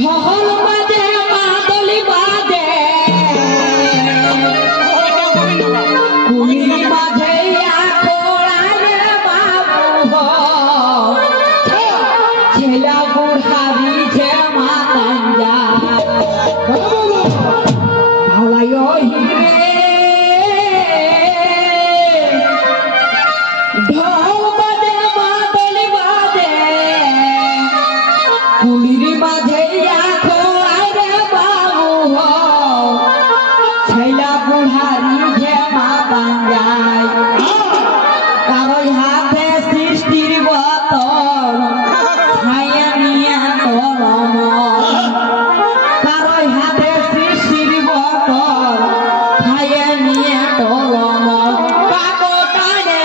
ঢোল বাজে মাদলি বাজে কুলির মাঝে আখড়ারে বাবু ছেলা বুড়ারি যে মাতাঞ্জা ভালাই হিরে ঢোল বাজে মাদলি বাজে কুলির মাঝে আখড়ারে বাবু ছেলা বুড়ারি যে মাতাঞ্জায় কারোই হাতে সৃষ্টির বতর খাইয়া নিয়া তরম কারোই হাতে সৃষ্টির বতর খাইয়া নিয়া তরম কাকটারে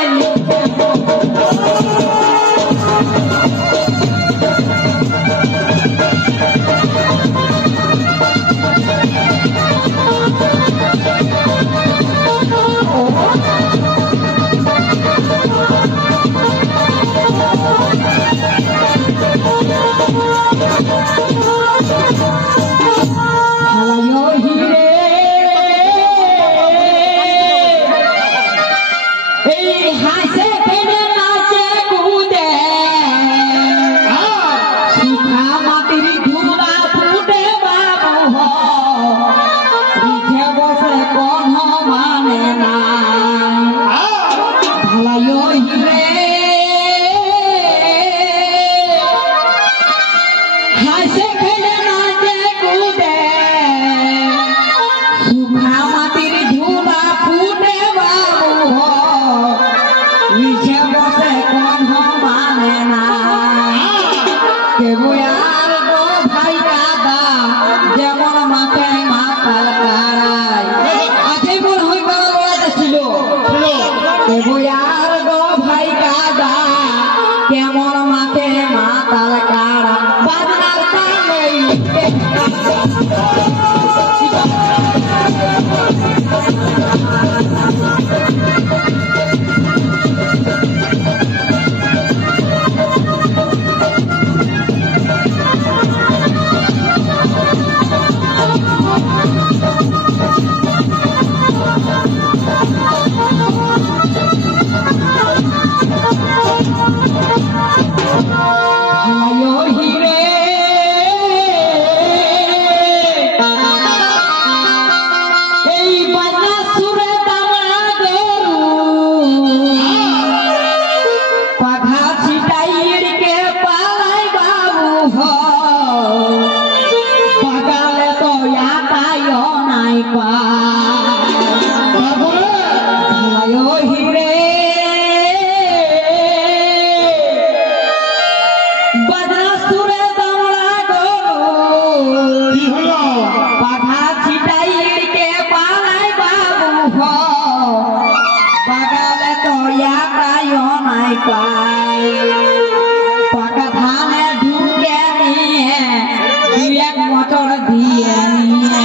কেমন মাকে মাতাল কাড়া বাজনার তালে পাকা ধানে ঢুকে নিয়ে এক মোটর দিয়ে নিয়ে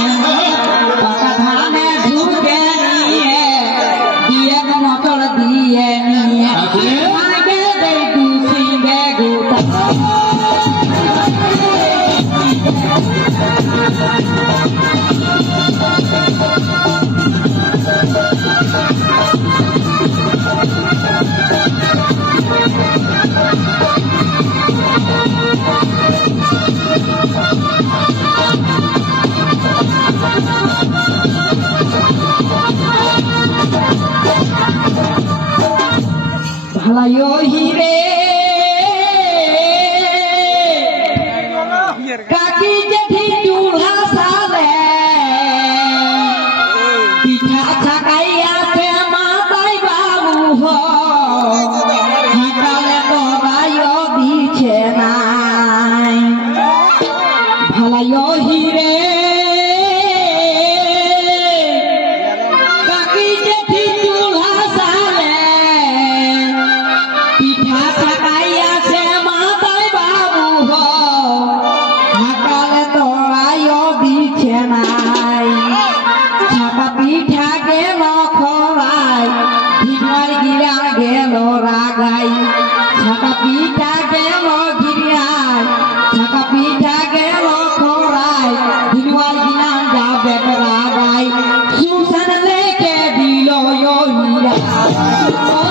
পাকা ধানে ঢুকে নিয়ে এক মোটর দিয়ে নিয়ে আগে দেখু সিংহে গোটা ভালাইও হিরে কাকি জেঠি চুলা সালে পিঠা ছাকাইয়াছে মাতাই বাবু হাঁটালে করাইও দিছে নাই ভালাইও হিরে কাকি জেঠি চুলা সালে পিঠা ও